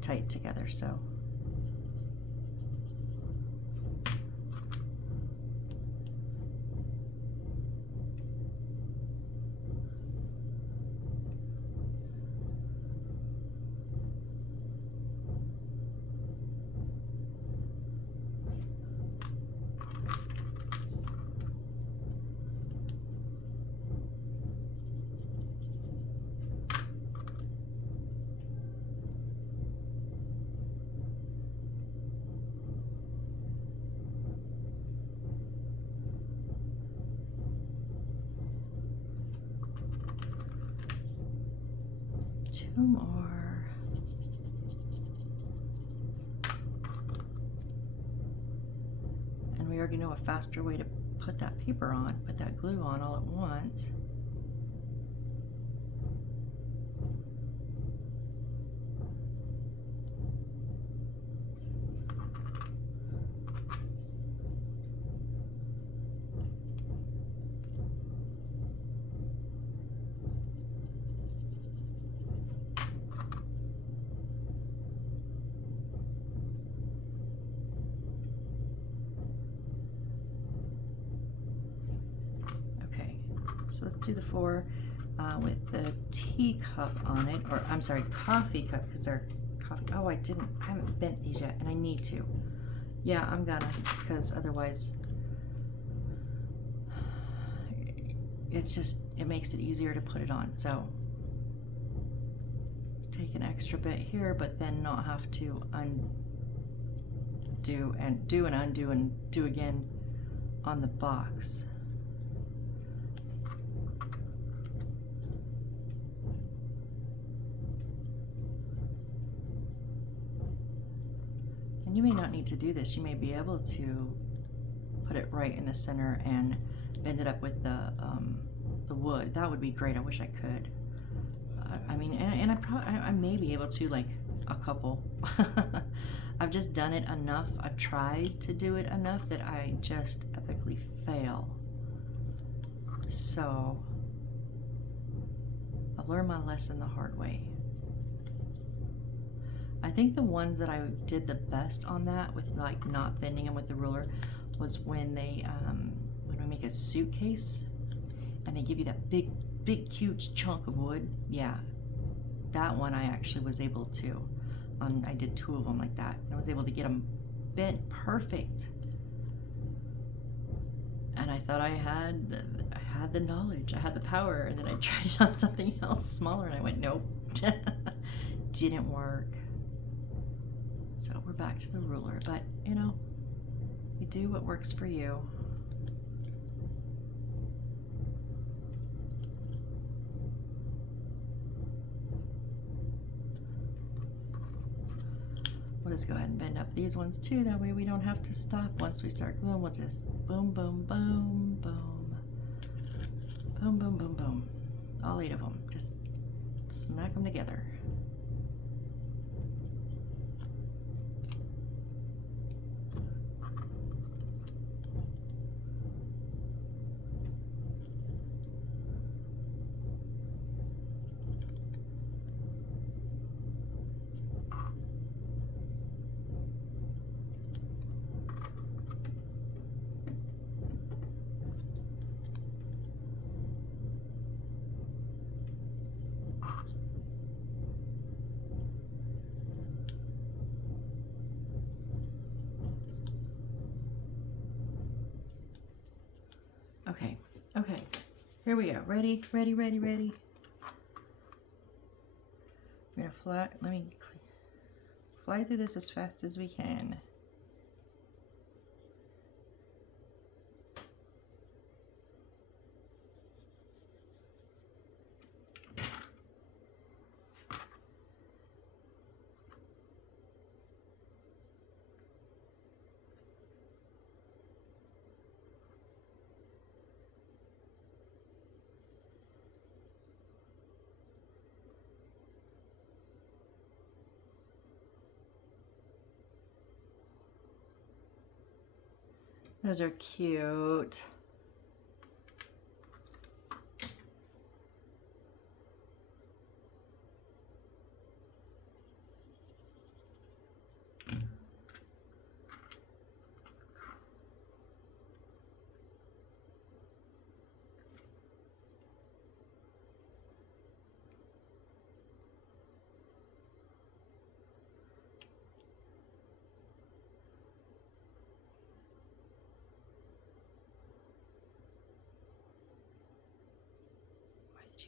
tight together, so. Two more. And we already know a faster way to put that paper on, put that glue on all at once. So let's do the 4 with the teacup on it, or I'm sorry, coffee cup, because they're coffee. Oh, I haven't bent these yet, and I need to. Yeah, I'm gonna, because otherwise it makes it easier to put it on. So take an extra bit here, but then not have to undo and do and undo and do again on the box. And you may not need to do this. You may be able to put it right in the center and bend it up with the wood. That would be great. I wish I could. I mean, and I may be able to, like a couple. I've just done it enough. I've tried to do it enough that I just epically fail. So I've learned my lesson the hard way. I think the ones that I did the best on that with like not bending them with the ruler was when we make a suitcase and they give you that big huge chunk of wood. Yeah, that one I actually was able to. I did 2 of them like that. I was able to get them bent perfect. And I thought I had the knowledge, I had the power, and then I tried it on something else smaller and I went, nope, didn't work. So we're back to the ruler, but you know, you do what works for you. We'll just go ahead and bend up these ones too, that way we don't have to stop once we start gluing. We'll just boom, boom, boom, boom, boom, boom, boom, boom. All 8 of them, just smack them together. Okay, here we go. Ready. We're gonna let me fly through this as fast as we can. Those are cute.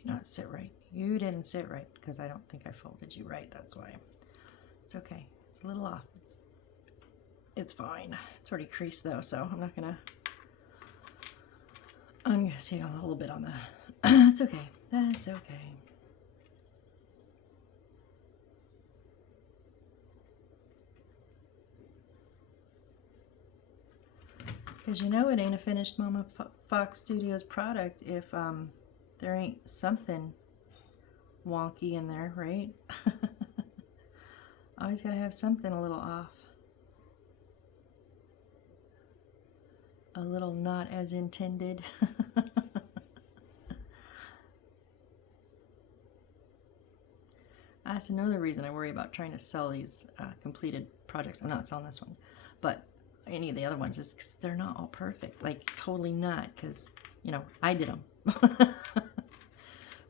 Not sit right. You didn't sit right because I don't think I folded you right. That's why. It's okay. It's a little off. It's fine. It's already creased though, so I'm gonna see a little bit on the. It's okay. That's okay. Because you know it ain't a finished Mama Fox Studios product if there ain't something wonky in there, right? Always gotta have something a little off. A little not as intended. That's another reason I worry about trying to sell these completed projects. I'm not selling this one, but any of the other ones is because they're not all perfect. Like, totally not, because, you know, I did them.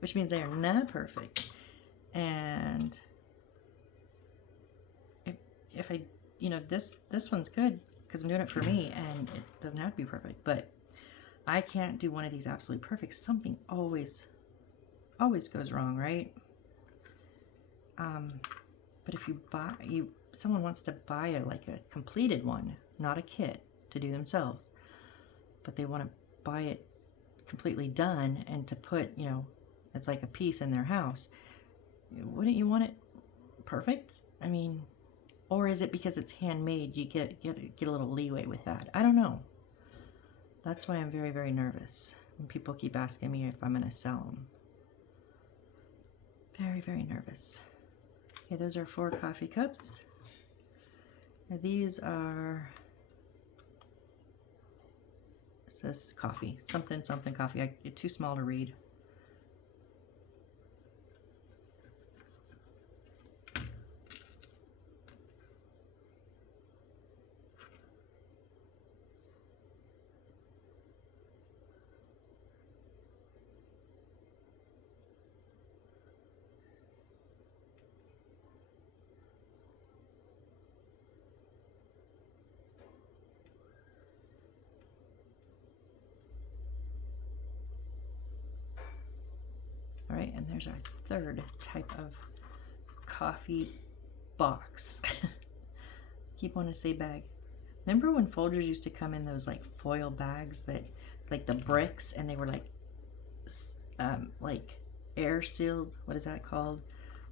Which means they are not perfect. And if I, you know, this one's good because I'm doing it for me and it doesn't have to be perfect, but I can't do one of these absolutely perfect. Something always goes wrong, right? But if you someone wants to buy like a completed one, not a kit to do themselves, but they want to buy it completely done and to put, you know, as like a piece in their house, wouldn't you want it perfect? I mean, or is it because it's handmade you get a little leeway with that? I don't know. That's why I'm very, very nervous when people keep asking me if I'm going to sell them. Very, very nervous. Okay, those are 4 coffee cups. Now these are, it says coffee, something coffee. It's too small to read. All right, and there's our 3rd type of coffee box. Keep wanting to say bag. Remember when Folgers used to come in those like foil bags that, like the bricks, and they were like air sealed? What is that called?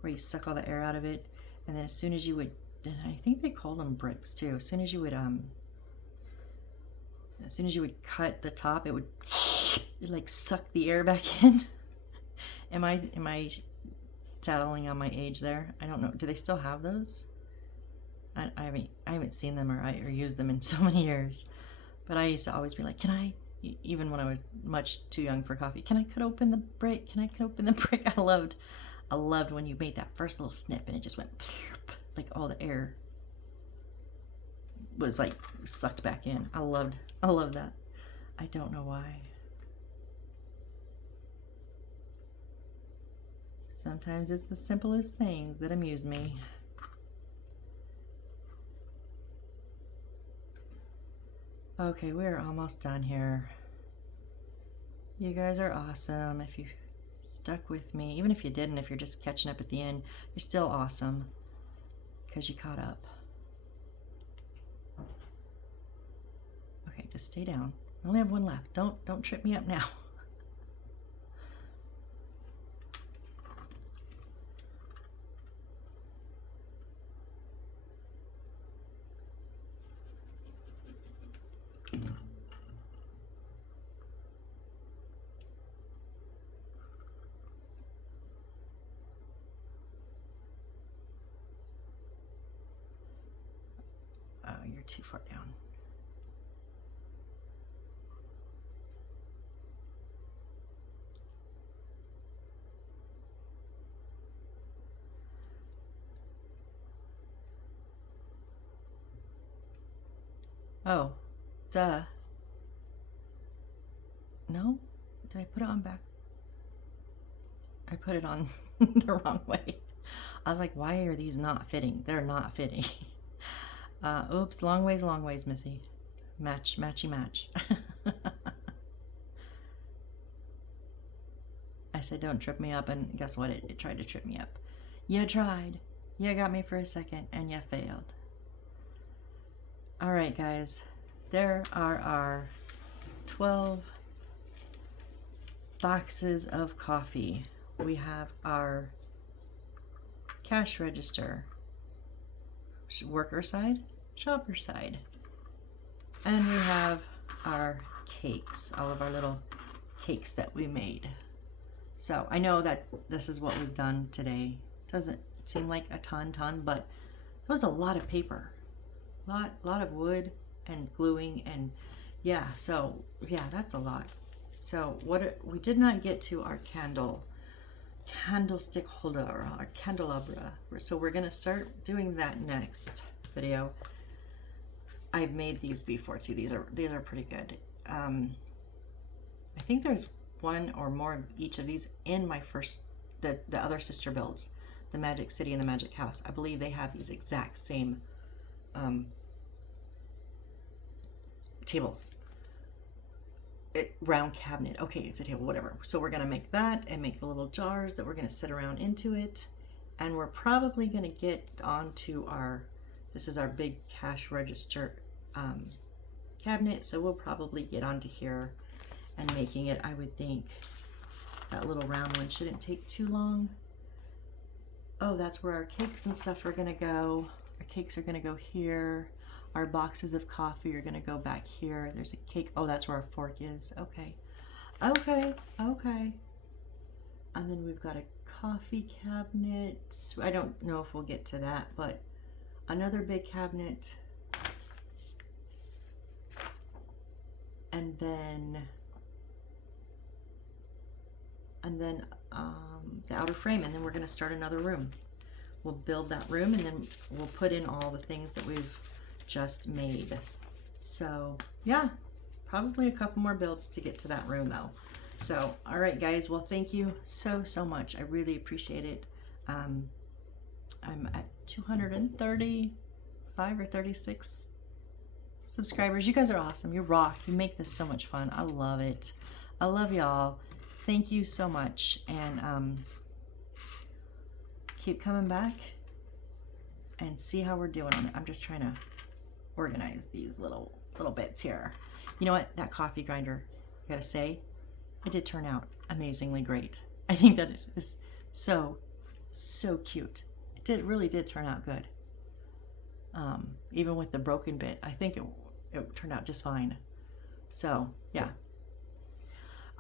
Where you suck all the air out of it, and then as soon as you would, and I think they called them bricks too. As soon as you would cut the top, it would like suck the air back in. Am I tattling on my age there? I don't know. Do they still have those? I haven't seen them or used them in so many years. But I used to always be like, can I, even when I was much too young for coffee, can I cut open the brick? Can I cut open the brick? I loved when you made that first little snip and it just went like all the air was like sucked back in. I loved that. I don't know why. Sometimes it's the simplest things that amuse me. Okay, we're almost done here. You guys are awesome. If you stuck with me, even if you didn't, if you're just catching up at the end, you're still awesome because you caught up. Okay, just stay down. I only have 1 left. Don't trip me up now. Oh, you're too far down. Oh, duh. No? Did I put it on back? I put it on the wrong way. I was like, why are these not fitting? They're not fitting. Oops, long ways, Missy. Matchy match. I said, don't trip me up, and guess what? It tried to trip me up. You tried. You got me for a second, and you failed. All right, guys. There are our 12 boxes of coffee. We have our cash register, worker side, shopper side, and we have our cakes, all of our little cakes that we made. So I know that this is what we've done today. Doesn't seem like a ton, but it was a lot of paper, lot of wood and gluing, and yeah, so yeah, that's a lot. So we did not get to our candlestick holder, our candelabra. So we're gonna start doing that next video. I've made these before too. These are pretty good. I think there's one or more of each of these in my the other sister builds, the Magic City and the Magic House. I believe they have these exact same tables. Round cabinet. Okay, it's a table, whatever. So we're gonna make that and make the little jars that we're gonna sit around into it. And we're probably gonna get onto this is our big cash register cabinet. So we'll probably get onto here and making it. I would think that little round one shouldn't take too long. Oh, that's where our cakes and stuff are gonna go. Our cakes are gonna go here. Our boxes of coffee are gonna go back here. There's a cake. Oh, that's where our fork is. Okay. And then we've got a coffee cabinet. I don't know if we'll get to that, but another big cabinet. And then the outer frame, and then we're gonna start another room. We'll build that room, and then we'll put in all the things that we've just made. So yeah, probably a couple more builds to get to that room though. So all right guys, well thank you so much. I really appreciate it. I'm at 235 or 36 subscribers. You guys are awesome. You rock. You make this so much fun. I love it. I love y'all. Thank you so much, and keep coming back and see how we're doing on it. I'm just trying to organize these little bits here. You know what? That coffee grinder, I gotta say, it did turn out amazingly great. I think that is so cute. It really did turn out good. Even with the broken bit, I think it turned out just fine. So yeah.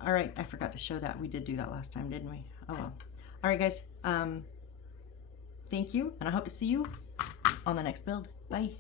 All right, I forgot to show that. We did do that last time, didn't we? Oh well. All right, guys. Thank you, and I hope to see you on the next build. Bye.